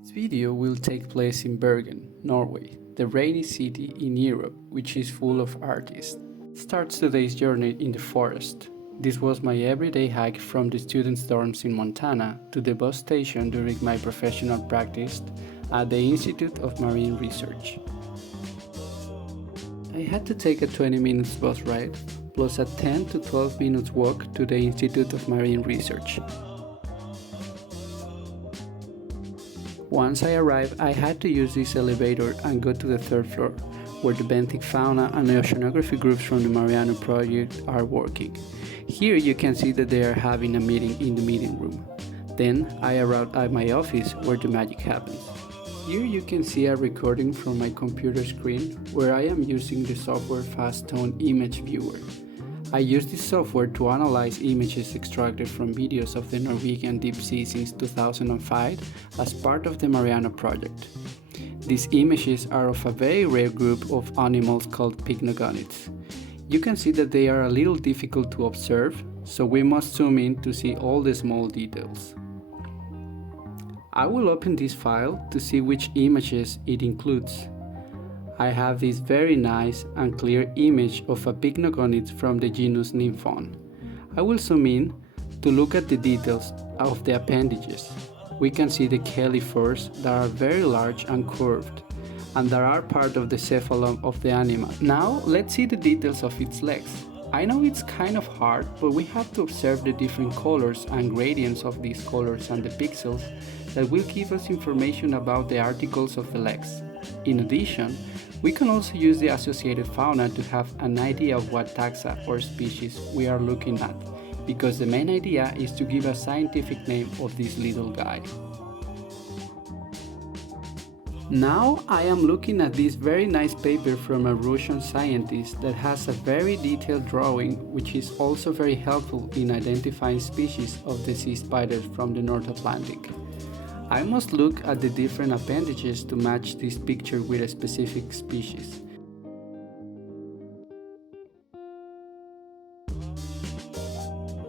This video will take place in Bergen, Norway, the rainy city in Europe, which is full of artists. Starts today's journey in the forest. This was my everyday hike from the students' dorms in Montana to the bus station during my professional practice at the Institute of Marine Research. I had to take a 20 minutes bus ride, plus a 10 to 12 minutes walk to the Institute of Marine Research. Once I arrived, I had to use this elevator and go to the third floor, where the benthic fauna and oceanography groups from the MAREANO project are working. Here you can see that they are having a meeting in the meeting room. Then I arrived at my office, where the magic happens. Here you can see a recording from my computer screen, where I am using the software Fast Tone Image Viewer. I use this software to analyze images extracted from videos of the Norwegian deep sea since 2005 as part of the MAREANO project. These images are of a very rare group of animals called Pycnogonids. You can see that they are a little difficult to observe, so we must zoom in to see all the small details. I will open this file to see which images it includes. I have this very nice and clear image of a Pycnogonid from the genus Nymphon. I will zoom in to look at the details of the appendages. We can see the chelicers that are very large and curved, and that are part of the cephalon of the animal. Now let's see the details of its legs. I know it's kind of hard, but we have to observe the different colors and gradients of these colors and the pixels that will give us information about the articles of the legs. In addition, we can also use the associated fauna to have an idea of what taxa or species we are looking at, because the main idea is to give a scientific name of this little guy. Now I am looking at this very nice paper from a Russian scientist that has a very detailed drawing, which is also very helpful in identifying species of the sea spiders from the North Atlantic. I must look at the different appendages to match this picture with a specific species.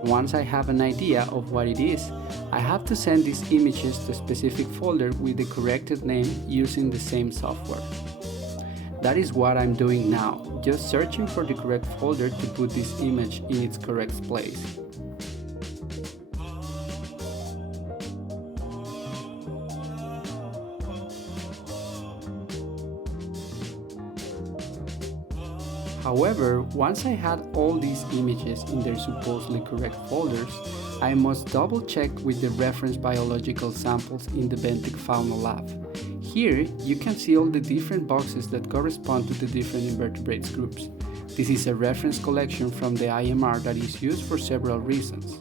Once I have an idea of what it is, I have to send these images to a specific folder with the corrected name using the same software. That is what I'm doing now, just searching for the correct folder to put this image in its correct place. However, once I had all these images in their supposedly correct folders, I must double check with the reference biological samples in the benthic fauna lab. Here you can see all the different boxes that correspond to the different invertebrates groups. This is a reference collection from the IMR that is used for several reasons.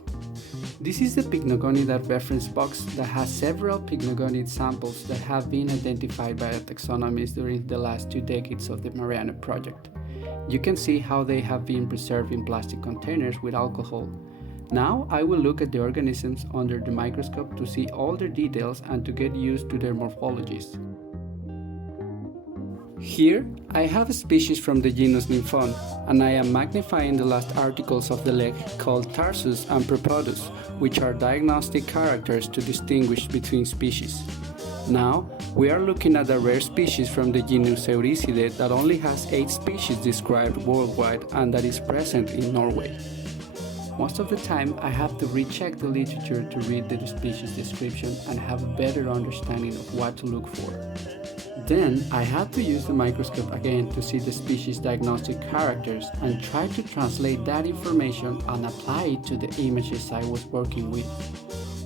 This is the Pycnogonida reference box that has several Pycnogonid samples that have been identified by taxonomists during the last 2 decades of the MAREANO project. You can see how they have been preserved in plastic containers with alcohol. Now I will look at the organisms under the microscope to see all their details and to get used to their morphologies. Here I have a species from the genus Nymphon, and I am magnifying the last articles of the leg called tarsus and prepodus, which are diagnostic characters to distinguish between species. Now, we are looking at a rare species from the genus Euryside that only has 8 species described worldwide and that is present in Norway. Most of the time, I have to recheck the literature to read the species description and have a better understanding of what to look for. Then, I have to use the microscope again to see the species diagnostic characters and try to translate that information and apply it to the images I was working with.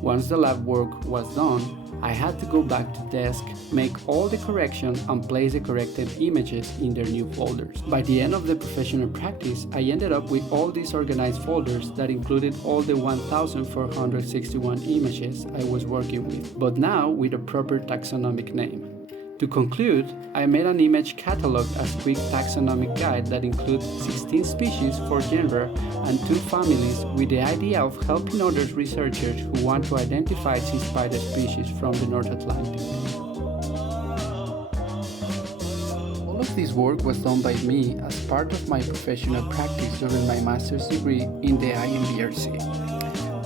Once the lab work was done, I had to go back to desk, make all the corrections and place the corrected images in their new folders. By the end of the professional practice, I ended up with all these organized folders that included all the 1,461 images I was working with, but now with a proper taxonomic name. To conclude, I made an image catalog as quick taxonomic guide that includes 16 species for Genera and 2 families, with the idea of helping other researchers who want to identify sea spider species from the North Atlantic. All of this work was done by me as part of my professional practice during my master's degree in the IMR.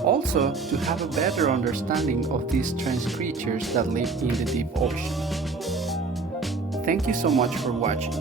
Also to have a better understanding of these strange creatures that live in the deep ocean. Thank you so much for watching.